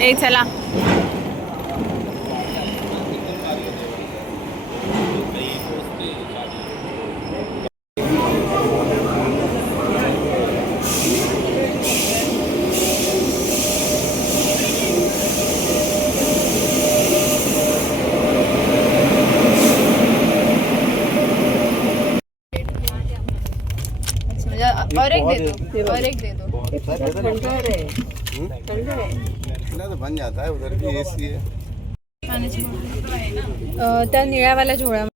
ए चला अच्छा, म्हणजे और एक दे दो और एक दे दो ना तो बन जाता है उधर भी एसी है त्या निळ्यावाल्या झोळ्या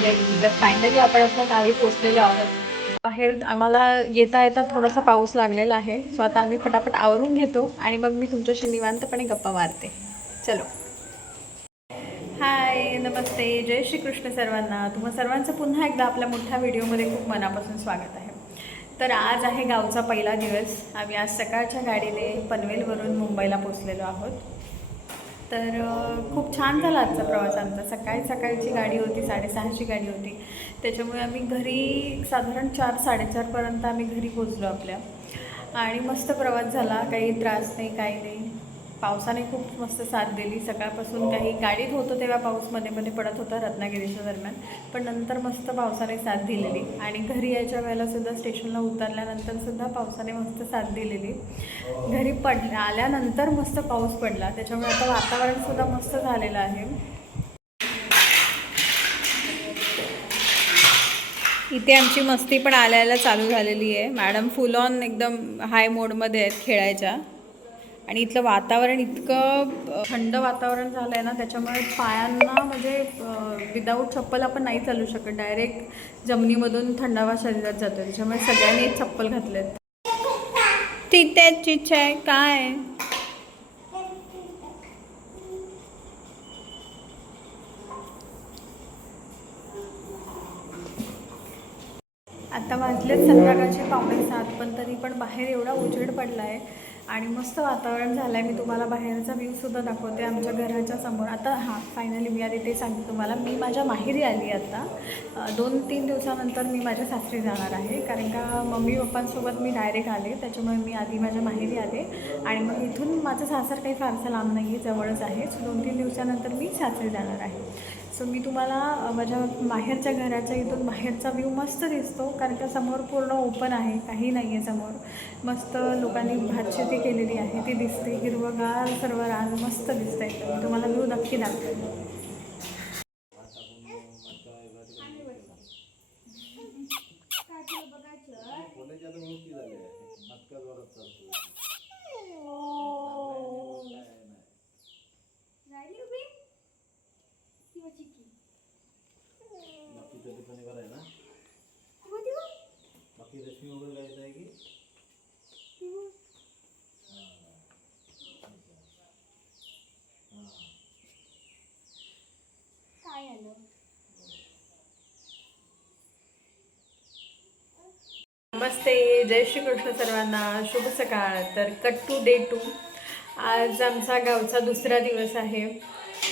म्हणजे फायनली आपण आपल्या गावी पोचलेलो आहोत. बाहेर आम्हाला येता येता थोडासा पाऊस लागलेला आहे. सो आता आम्ही फटाफट आवरून घेतो आणि मग मी तुमच्याशी निवांतपणे गप्पा मारते. चलो. हाय नमस्ते. जय श्री कृष्ण सर्वांना. तुम्हा सर्वांचं पुन्हा एकदा आपल्या मोठ्या व्हिडिओमध्ये खूप मनापासून स्वागत आहे. तर आज आहे गावचा पहिला दिवस. आम्ही आज सकाळच्या गाडीने पनवेलवरून मुंबईला पोचलेलो आहोत. तर खूप छान झाला आजचा प्रवास आमचा. सकाळी सकाळची गाडी होती साडेसहाची गाडी होती. त्याच्यामुळे आम्ही घरी साधारण चार साडेचारपर्यंत आम्ही घरी पोचलो आपल्या. आणि मस्त प्रवास झाला. काही त्रास नाही काही नाही. पावसाने खूप मस्त साथ दिली. सकाळपासून काही गाडीत होतो तेव्हा पाऊसमध्ये मध्ये पडत होता रत्नागिरीच्या दरम्यान. पण नंतर मस्त पावसाने साथ दिलेली. आणि घरी यायच्या वेळेला सुद्धा स्टेशनला उतरल्यानंतर सुद्धा पावसाने मस्त साथ दिलेली. घरी पड आल्यानंतर मस्त पाऊस पडला. त्याच्यामुळे आता वातावरण सुद्धा मस्त झालेलं आहे. इथे आमची मस्ती पण आल्याला चालू झालेली आहे. मॅडम फुल ऑन एकदम हाय मोडमध्ये आहेत खेळायच्या. आणि इथलं वातावरण इतकं थंड वातावरण झालं आहे ना त्याच्यामुळे पायांना म्हणजे विदाऊट चप्पल आपण नाही चालू शकत. डायरेक्ट जमिनीमधून थंडावा शरीरात जातो त्याच्यामुळे सगळ्यांनी चप्पल घातलेत. तिथे चिच्छा आहे काय? आता वाजलेत संध्याकाळचे पावणे सात पण तरी पण बाहेर एवढा उजेड पडला आहे आणि मस्त वातावरण झालं आहे मी तुम्हाला बाहेरचा व्ह्यूसुद्धा दाखवते आमच्या घराच्या समोर. आता हां फायनली मी आधी ते सांगते तुम्हाला. मी माझ्या माहेरी आली आता. दोन तीन दिवसानंतर मी माझ्या सासरी जाणार आहे. कारण का मम्मी पप्पांसोबत मी डायरेक्ट आले. त्याच्यामुळे मी आधी माझ्या माहेरी आले. आणि मग इथून माझं सासर काही फारसं लांब नाही आहे जवळच आहे. सो दोन तीन दिवसानंतर मी सासरी जाणार आहे. सो मी तुम्हाला माझ्या माहेरच्या घराच्या इथून बाहेरचा व्ह्यू मस्त दिसतो कारण का समोर पूर्ण ओपन आहे काही नाही आहे समोर. मस्त लोकांनी भातशेती केलेली आहे ती दिसते हिरवगार सर्व रान मस्त दिसतंय. आहे तुम्हाला व्ह्यू नक्की दाखवेन बाकी रश्मी वगैरे आहे की? काय आलं? नमस्ते जय श्री कृष्ण सर्वांना. शुभ सकाळ. तर कट टू डे टू. आज आमचा गावचा दुसरा दिवस आहे.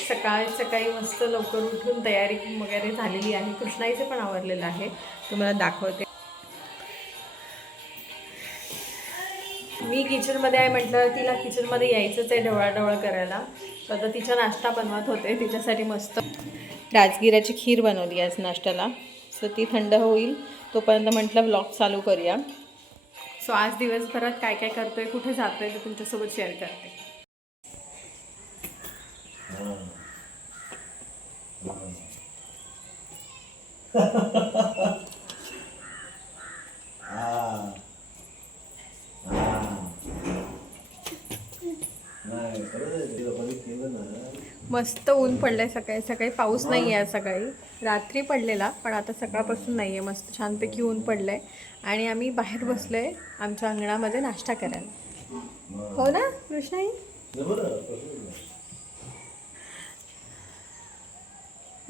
सकाळी सकाळी मस्त लवकर उठून तयारी वगैरे झालेली आहे कृष्णाईचं पण आवरलेलं आहे. तुम्हाला दाखवते. मी किचनमध्ये आहे म्हटलं तिला किचनमध्ये यायचंच आहे ढवळाढवळ करायला. तर आता तिचा नाश्ता बनवत होते तिच्यासाठी मस्त. राजगिराची खीर बनवली आज नाश्त्याला. सो ती थंड होईल. तोपर्यंत म्हटलं ब्लॉग चालू करूया. सो आज दिवसभरात काय काय करतोय कुठे जातोय ते तुमच्यासोबत शेअर करते. मस्त ऊन पडलंय सकाळी. सकाळी पाऊस नाही आहे सकाळी. रात्री पडलेला पण आता सकाळपासून नाही आहे. मस्त छानपैकी ऊन पडलंय. आणि आम्ही बाहेर बसलोय आमच्या अंगणामध्ये नाश्ता करायला. हो ना कृष्णाई हे बरं कसं नाही.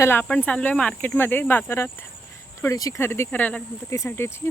चला आपण चाललो आहे मार्केटमध्ये बाजारात थोडीशी खरेदी करायला गणपतीसाठीची.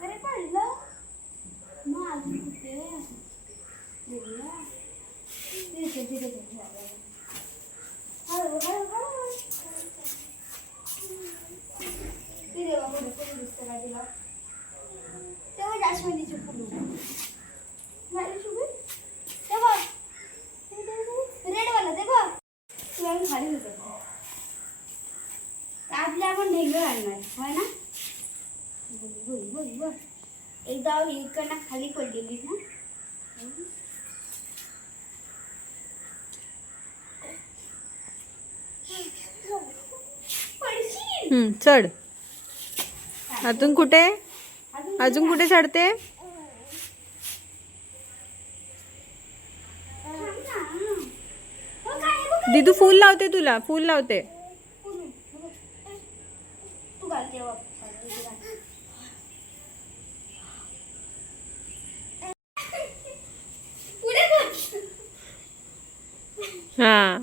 अरे पडलं मग अजून कुठे बघूया. तिथे, तिथे, तिथे. हळू, हळू, हळू. तिथे बघ, कुठे, कुठे दिसतं का तिला? तेव्हा जास्वंदीची फुलं. झाली शुभी? ते बघ. ते, ते, ते. रेडवालं ते बघ. तुला मी खाली होतं. आपले आपण ढेंगळ आणणार होय ना बोल बोल बोल बोल एकदा इकडनं खाली पडलेली ना पडशील हम्म, चढ. अजून कुठे? अजून कुठे चढते? दिदू फूल लावते तुला फूल लावते पुढून. हे बघ. तू घाल तेव्हा. तू घाल. पुढे बघ. हा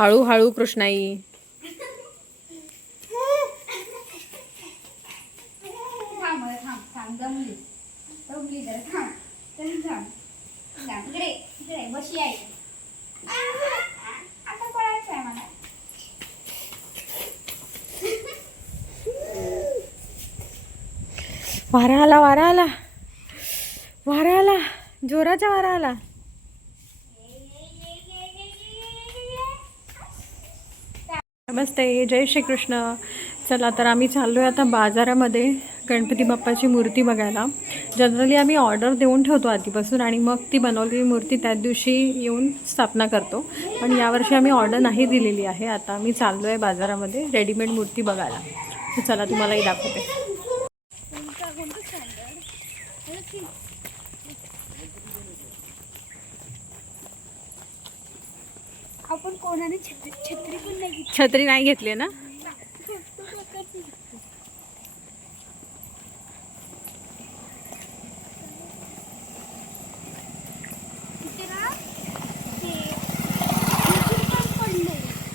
हळूहळू कृष्णाई. वारा आला वारा आला. वारा आला. जोराचा वारा आला. नमस्ते जय श्रीकृष्ण. चला तर आम्ही चाललो आहे आता बाजारामध्ये गणपती बाप्पाची मूर्ती बघायला. जनरली आम्ही ऑर्डर देऊन ठेवतो आधीपासून आणि मग ती बनवलेली मूर्ती त्याच दिवशी येऊन स्थापना करतो. पण यावर्षी आम्ही ऑर्डर नाही दिलेली आहे. आता आम्ही चाललो आहे बाजारामध्ये रेडीमेड मूर्ती बघायला. तर चला तुम्हालाही दाखवते. कोणाने छत्री पण नाही घेतली. छत्री नाही घेतली ना?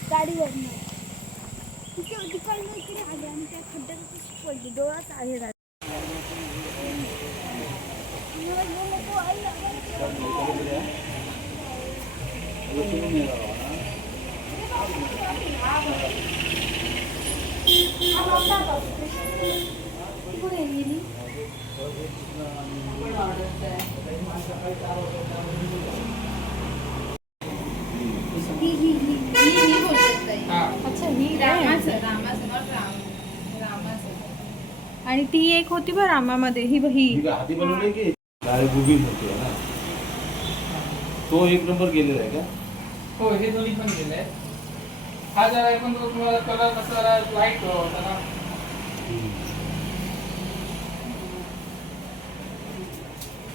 गाडीवरनं. तिथे तिकडनं इकडे आले आणि त्या खड्ड्यात पडले. डोळ्यात आहे गाडी मी म्हटलं, नको, आई, आई. कुठे गेली ही ही ही अच्छा ही आणि ती एक होती बरं रामामध्ये ही ही. ही काय हाती बनवली की काय गुबी आहे ना? तो एक नंबर गेलेला आहे का? हो हे दोन्ही पण गेले हा जरा तो तुम्हाला कलर कसा लाइट होता ना हा ती मूर्ती जो कलर जरा तो शेड याची झाली ना. शेड पहिली जी आम्ही मारलेली होती ना दोन्ही त्यांची त्याला तर change होत नाही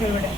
ധനപീഠ